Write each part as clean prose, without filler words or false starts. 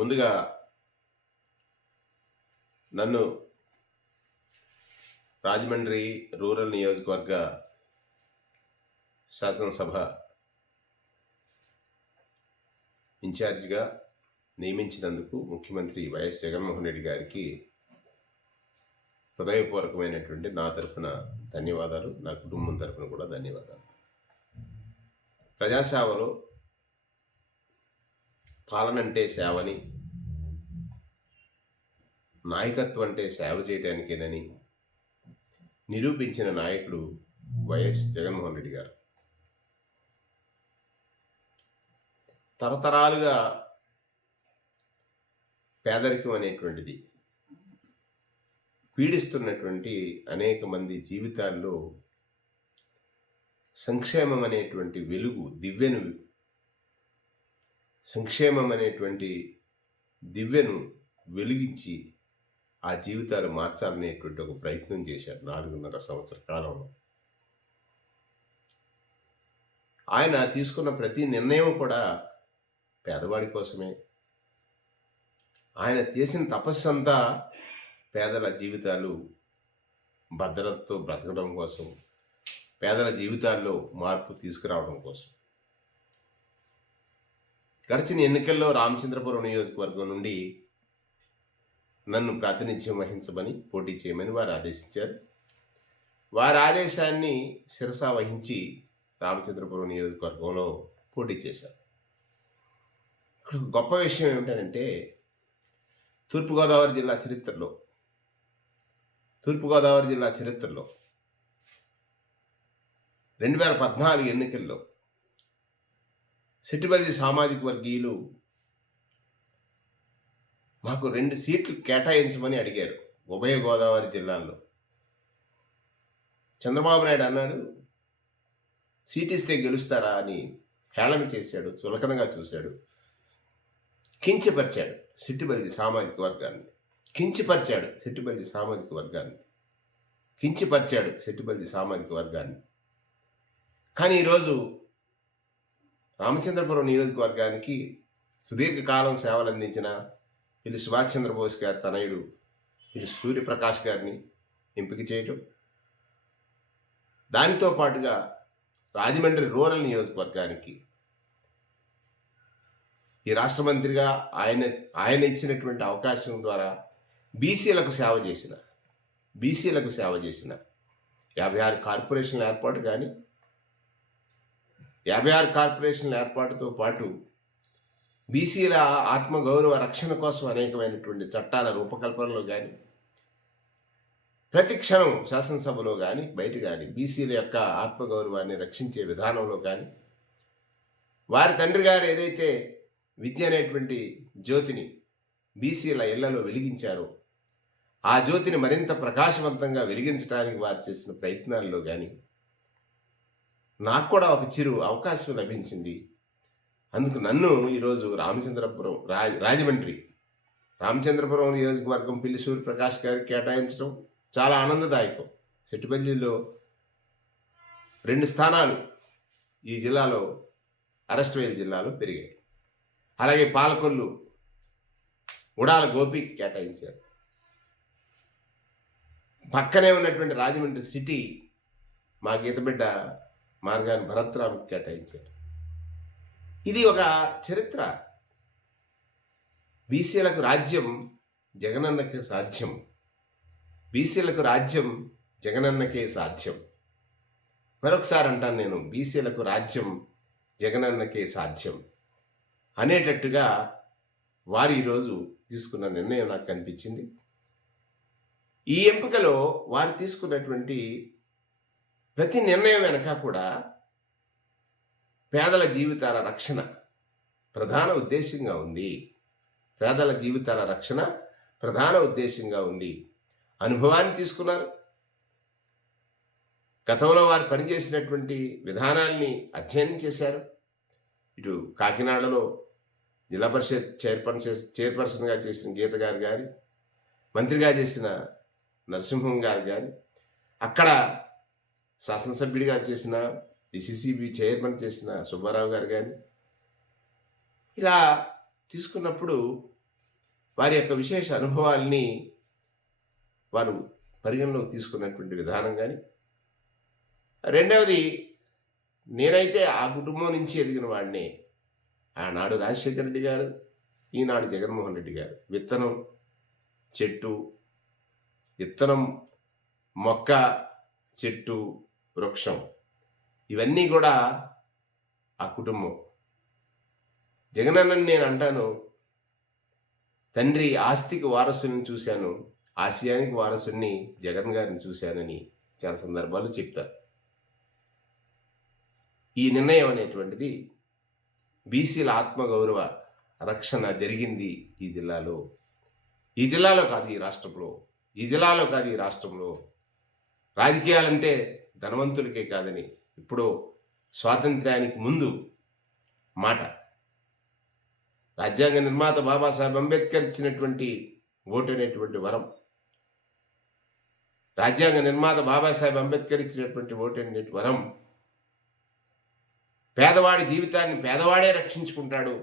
ముందుగా నన్ను రాజమండ్రి రూరల్ నియోజకవర్గ శాసనసభ ఇన్ఛార్జిగా నియమించినందుకు ముఖ్యమంత్రి వైఎస్ జగన్మోహన్ రెడ్డి గారికి హృదయపూర్వకమైనటువంటి నా తరఫున ధన్యవాదాలు, నా కుటుంబం తరఫున కూడా ధన్యవాదాలు. ప్రజాసేవలో పాలన అంటే సేవని, నాయకత్వం అంటే సేవ చేయడానికేనని నిరూపించిన నాయకుడు వైఎస్ జగన్మోహన్ రెడ్డి గారు. తరతరాలుగా పేదరికం అనేటువంటిది పీడిస్తున్నటువంటి అనేక మంది జీవితాల్లో సంక్షేమం అనేటువంటి వెలుగు దివ్యను వెలిగించి ఆ జీవితాలు మార్చాలనేటువంటి ఒక ప్రయత్నం చేశారు 4.5 సంవత్సర కాలంలో. ఆయన తీసుకున్న ప్రతి నిర్ణయం కూడా పేదవాడి కోసమే. ఆయన చేసిన తపస్సంతా పేదల జీవితాలు భద్రతతో బ్రతకడం కోసం, పేదల జీవితాల్లో మార్పు తీసుకురావడం కోసం. గడిచిన ఎన్నికల్లో రామచంద్రపురం నియోజకవర్గం నుండి నన్ను ప్రాతినిధ్యం వహించమని, పోటీ చేయమని వారు ఆదేశించారు. వారి ఆదేశాన్ని శిరసా వహించి రామచంద్రపురం నియోజకవర్గంలో పోటీ చేశారు. గొప్ప విషయం ఏమిటంటే, తూర్పుగోదావరి జిల్లా చరిత్రలో 2014 ఎన్నికల్లో సెట్టిబల్జీ సామాజిక వర్గీయులు మాకు 2 సీట్లు కేటాయించమని అడిగారు ఉభయ గోదావరి జిల్లాల్లో. చంద్రబాబు నాయుడు అన్నాడు, సీట్ ఇస్తే గెలుస్తారా అని హేళన చేశాడు, చులకనగా చూశాడు, కించపరిచాడు సెట్టిబల్జీ సామాజిక వర్గాన్ని. కానీ ఈరోజు రామచంద్రపురం నియోజకవర్గానికి సుదీర్ఘకాలం సేవలు అందించిన పిల్లి సుభాష్ చంద్రబోస్ గారి తనయుడు పిల్లి సూర్యప్రకాష్ గారిని ఎంపిక చేయటం, దానితో పాటుగా రాజమండ్రి రూరల్ నియోజకవర్గానికి ఈ రాష్ట్ర మంత్రిగా ఆయన ఇచ్చినటువంటి అవకాశం ద్వారా బీసీలకు సేవ చేసిన 56 కార్పొరేషన్ల ఏర్పాటు కానీ, 56 కార్పొరేషన్ల ఏర్పాటుతో పాటు బీసీల ఆత్మగౌరవ రక్షణ కోసం అనేకమైనటువంటి చట్టాల రూపకల్పనలో కానీ, ప్రతి క్షణం శాసనసభలో కానీ బయట కానీ బీసీల యొక్క ఆత్మగౌరవాన్ని రక్షించే విధానంలో కానీ, వారి తండ్రి గారు ఏదైతే విద్య అనేటువంటి జ్యోతిని బీసీల ఇళ్లలో వెలిగించారో, ఆ జ్యోతిని మరింత ప్రకాశవంతంగా వెలిగించడానికి వారు చేసిన ప్రయత్నాల్లో కానీ నాకు కూడా ఒక చిరు అవకాశం లభించింది. అందుకు నన్ను ఈరోజు రామచంద్రపురం నియోజకవర్గం పిల్లి సూర్యప్రకాష్ గారికి కేటాయించడం చాలా ఆనందదాయకం. సెట్టిబల్జీలో 2 స్థానాలు ఈ జిల్లాలో, అరెస్ట్వేల్ జిల్లాలో పెరిగాయి. అలాగే పాలకొల్లు ఉడాల గోపికి కేటాయించారు. పక్కనే ఉన్నటువంటి రాజమండ్రి సిటీ మా గీతబిడ్డ మార్గాన్ భరత్రామ్కి కేటాయించారు. ఇది ఒక చరిత్ర. బీసీలకు రాజ్యం జగనన్నకే సాధ్యం. మరొకసారి అంటాను నేను, బీసీలకు రాజ్యం జగనన్నకే సాధ్యం అనేటట్టుగా వారు ఈరోజు తీసుకున్న నిర్ణయం నాకు కనిపించింది. ఈ ఎంపికలో వారు తీసుకున్నటువంటి ప్రతి నిర్ణయం వెనక కూడా పేదల జీవితాల రక్షణ ప్రధాన ఉద్దేశంగా ఉంది. అనుభవాన్ని తీసుకున్నారు. గతంలో వారు పనిచేసినటువంటి విధానాల్ని అధ్యయనం చేశారు. ఇటు కాకినాడలో జిల్లా పరిషత్ చైర్పర్సన్గా చేసిన గీత గారు కానీ, మంత్రిగా చేసిన నరసింహం గారు కానీ, అక్కడ శాసనసభ్యుడిగా చేసిన డిసిసిబి చైర్మన్ చేసిన సుబ్బారావు గారు కానీ, ఇలా తీసుకున్నప్పుడు వారి యొక్క విశేష అనుభవాల్ని వారు పరిగణలోకి తీసుకున్నటువంటి విధానం కానీ, రెండవది నేనైతే ఆ కుటుంబం నుంచి ఎదిగిన వాడిని. ఆనాడు రాజశేఖర రెడ్డి గారు, ఈనాడు జగన్మోహన్ రెడ్డి గారు. విత్తనం, చెట్టు, విత్తనం, మొక్క, చెట్టు, వృక్షం, ఇవన్నీ కూడా ఆ కుటుంబం. జగనన్నని నేను అంటాను, తండ్రి ఆస్తికి వారసుని చూశాను, ఆశయానికి వారసుని జగన్ గారిని చూశానని చాలా సందర్భాలు చెప్తారు. ఈ నిర్ణయం అనేటువంటిది బీసీల ఆత్మగౌరవ రక్షణ జరిగింది ఈ జిల్లాలో. ఈ జిల్లాలో కాదు, ఈ రాష్ట్రంలో. ఈ జిల్లాలో కాదు, ఈ రాష్ట్రంలో. రాజకీయాలంటే ధనవంతులకే కాదని ఇప్పుడు స్వాతంత్ర్యానికి ముందు మాట. రాజ్యాంగ నిర్మాత బాబాసాహెబ్ అంబేద్కర్ ఇచ్చినటువంటి ఓటు అనేటువంటి వరం. రాజ్యాంగ నిర్మాత బాబాసాహెబ్ అంబేద్కర్ ఇచ్చినటువంటి ఓటు అనేటువంటి వరం. పేదవాడి జీవితాన్ని పేదవాడే రక్షించుకుంటాడు.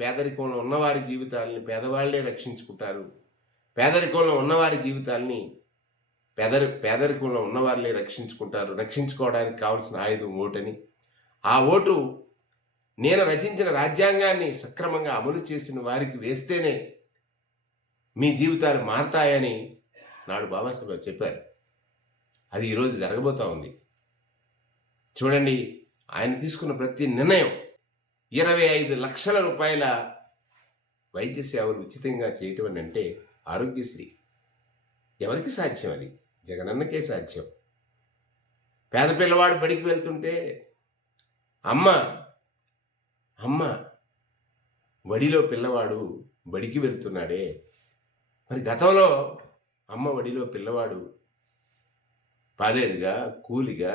పేదరికంలో ఉన్నవారి జీవితాలని పేదవాళ్లే రక్షించుకుంటారు. పేదరికంలో ఉన్నవారి జీవితాలని పేదరికంలో ఉన్నవాళ్ళే రక్షించుకుంటారు. రక్షించుకోవడానికి కావాల్సిన ఆయుధం ఓటని. ఆ ఓటు నేను రచించిన రాజ్యాంగాన్ని సక్రమంగా అమలు చేసిన వారికి వేస్తేనే మీ జీవితాలు మారతాయని నాడు బాబాసాహెబ్ చెప్పారు. అది ఈరోజు జరగబోతా ఉంది. చూడండి, ఆయన తీసుకున్న ప్రతి నిర్ణయం 25 లక్షల రూపాయల వైద్య సేవలు ఉచితంగా చేయటం అంటే ఆరోగ్యశ్రీ. ఎవరికి సాధ్యం? అది జగనన్నకే సాధ్యం. పేద పిల్లవాడు బడికి వెళ్తుంటే అమ్మ వడిలో పిల్లవాడు బడికి వెళ్తున్నాడే, మరి గతంలో అమ్మ వడిలో పిల్లవాడు పాలేరుగా, కూలిగా,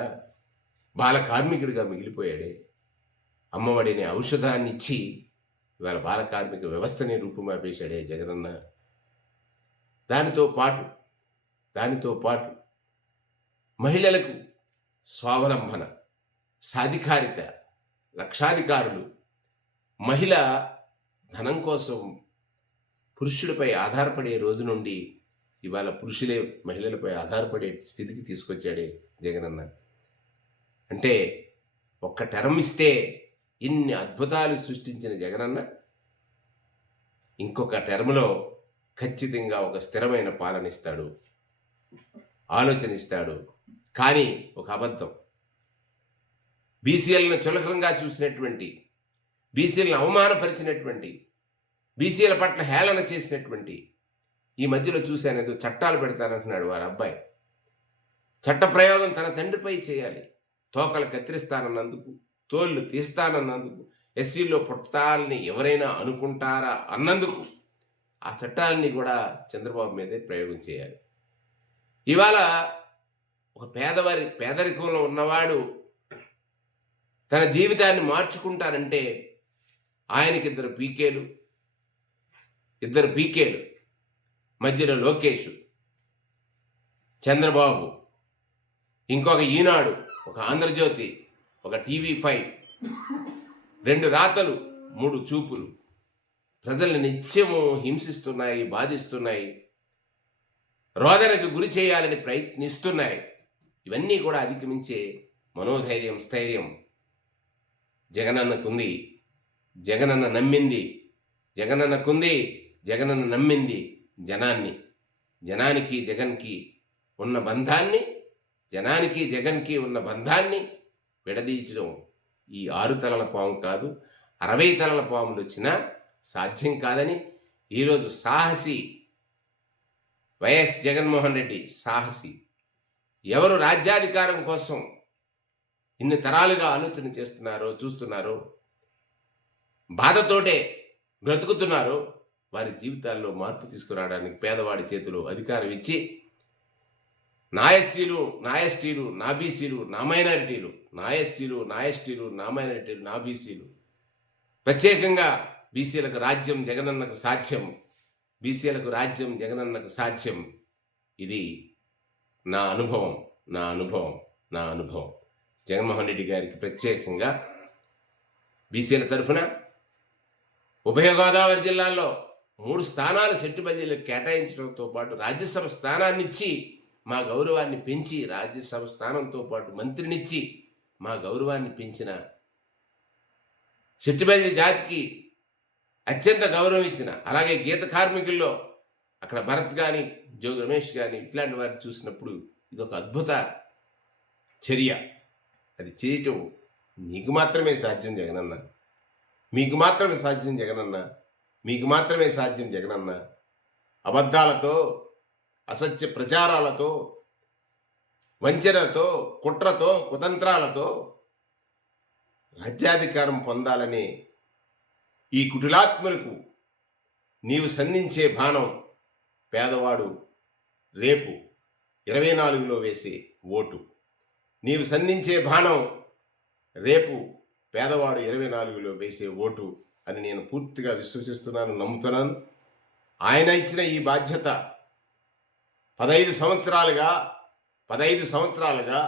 బాల కార్మికుడిగా మిగిలిపోయాడే. అమ్మఒడిని ఔషధాన్ని ఇచ్చి ఇవాళ బాల కార్మిక వ్యవస్థని రూపుమాపేశాడే జగనన్న. దానితో పాటు మహిళలకు స్వావలంబన, సాధికారిత, లక్షాధికారులు. మహిళ ధనం కోసం పురుషుడిపై ఆధారపడే రోజు నుండి ఇవాళ పురుషులే మహిళలపై ఆధారపడే స్థితికి తీసుకొచ్చాడే జగనన్న. అంటే ఒక్క టర్మ్ ఇస్తే ఇన్ని అద్భుతాలు సృష్టించిన జగనన్న ఇంకొక టర్మ్లో ఖచ్చితంగా ఒక స్థిరమైన పాలన ఇస్తాడు, ఆలోచన ఇస్తాడు. కానీ ఒక అబద్ధం. బీసీలను చులకంగా చూసినటువంటి, బీసీలను అవమానపరిచినటువంటి, బీసీల పట్ల హేళన చేసినటువంటి, ఈ మధ్యలో చూశాను, ఏదో చట్టాలు పెడతానంటున్నాడు వారి అబ్బాయి. చట్ట ప్రయోగం తన తండ్రిపై చేయాలి. తోకలు కత్తిరిస్తానన్నందుకు, తోళ్ళు తీస్తానన్నందుకు, ఎస్సీలో పుట్టాలని ఎవరైనా అనుకుంటారా అన్నందుకు ఆ చట్టాలన్నీ కూడా చంద్రబాబు మీదే ప్రయోగం చేయాలి. ఇవాళ ఒక పేదరికంలో ఉన్నవాడు తన జీవితాన్ని మార్చుకుంటారంటే ఆయనకి ఇద్దరు పీకేలు, మధ్యలో లోకేష్, చంద్రబాబు, ఇంకొక ఈనాడు, ఒక ఆంధ్రజ్యోతి, ఒక టీవీ5, 2 రాతలు, 3 చూపులు ప్రజల్ని నిత్యము హింసిస్తున్నాయి, బాధిస్తున్నాయి, రోదనకు గురి చేయాలని ప్రయత్నిస్తున్నాయి. ఇవన్నీ కూడా అధిగమించే మనోధైర్యం, స్థైర్యం జగనన్నకుంది. జగనన్న నమ్మింది జనానికి జగన్కి ఉన్న బంధాన్ని విడదీయడం ఈ 6 తలల పాము కాదు, 60 తలల పాములు వచ్చినా సాధ్యం కాదని ఈరోజు సాహసి వైఎస్ జగన్మోహన్ రెడ్డి సాహసి. ఎవరు రాజ్యాధికారం కోసం ఇన్ని తరాలుగా ఆలోచన చేస్తున్నారో, చూస్తున్నారో, బాధతోటే బ్రతుకుతున్నారో వారి జీవితాల్లో మార్పు తీసుకురావడానికి పేదవాడి చేతిలో అధికారం ఇచ్చి నా ఎస్సీలు, నా ఎస్టీలు, నా బీసీలు, నా మైనారిటీలు, నా మైనారిటీలు, నా బీసీలు, ప్రత్యేకంగా బీసీలకు రాజ్యం జగనన్నకు సాధ్యం. ఇది నా అనుభవం. జగన్మోహన్ రెడ్డి గారికి ప్రత్యేకంగా బీసీల తరఫున ఉభయ గోదావరి జిల్లాల్లో 3 స్థానాలు సెట్టుబల్లీలకు కేటాయించడంతో పాటు రాజ్యసభ స్థానాన్నిచ్చి మా గౌరవాన్ని పెంచి, రాజ్యసభ స్థానంతో పాటు మంత్రినిచ్చి మా గౌరవాన్ని పెంచిన, సెట్టుబల్లి జాతికి అత్యంత గౌరవం ఇచ్చిన, అలాగే గీత కార్మికుల్లో అక్కడ భరత్ కానీ, జోగి రమేష్ కానీ ఇట్లాంటి వారిని చూసినప్పుడు ఇదొక అద్భుత చర్య. అది చేయటం నీకు మాత్రమే సాధ్యం జగనన్న, మీకు మాత్రమే సాధ్యం జగనన్న, మీకు మాత్రమే సాధ్యం జగనన్న. అబద్ధాలతో, అసత్య ప్రచారాలతో, వంచనతో, కుట్రతో, కుతంత్రాలతో రాజ్యాధికారం పొందాలనే ఈ కుటిలాత్మలకు నీవు సంధించే బాణం పేదవాడు రేపు 24లో వేసే ఓటు. నీవు సంధించే బాణం రేపు పేదవాడు 24లో వేసే ఓటు అని నేను పూర్తిగా విశ్వసిస్తున్నాను, నమ్ముతున్నాను. ఆయన ఇచ్చిన ఈ బాధ్యత 15 సంవత్సరాలుగా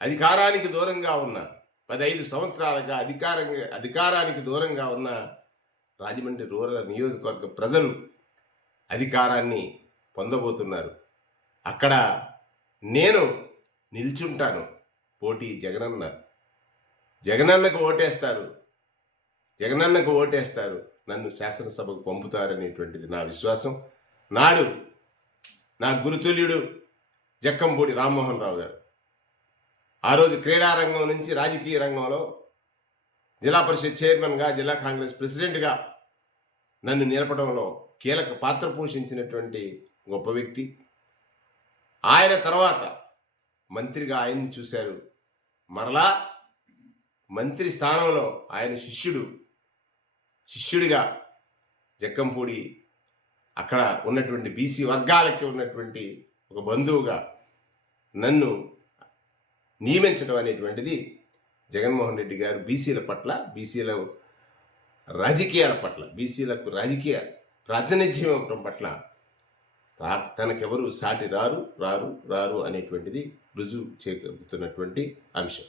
అధికారానికి దూరంగా ఉన్న 15 సంవత్సరాలుగా అధికారానికి దూరంగా ఉన్న రాజమండ్రి రూరల్ నియోజకవర్గ ప్రజలు అధికారాన్ని పొందబోతున్నారు. అక్కడ నేను నిల్చుంటాను. పోటీ జగనన్నకు ఓటేస్తారు, నన్ను శాసనసభకు పంపుతారనేటువంటిది నా విశ్వాసం. నాడు నా గురుతుల్యుడు జక్కంపూడి రామ్మోహన్ రావు గారు ఆ రోజు క్రీడారంగం నుంచి రాజకీయ రంగంలో జిల్లా పరిషత్ చైర్మన్గా, జిల్లా కాంగ్రెస్ ప్రెసిడెంట్గా నన్ను నిలపడంలో కీలక పాత్ర పోషించినటువంటి గొప్ప వ్యక్తి. ఆయన తర్వాత మంత్రిగా ఆయన్ని చూశారు. మరలా మంత్రి స్థానంలో ఆయన శిష్యుడిగా జక్కంపూడి అక్కడ ఉన్నటువంటి బీసీ వర్గాలకి ఉన్నటువంటి ఒక బంధువుగా నన్ను నియమించడం అనేటువంటిది జగన్మోహన్ రెడ్డి గారు బీసీలకు రాజకీయ ప్రాతినిధ్యం ఇవ్వటం పట్ల తనకెవరు సాటి రారు అనేటువంటిది రుజువు చేయగలుగుతున్నటువంటి అంశం.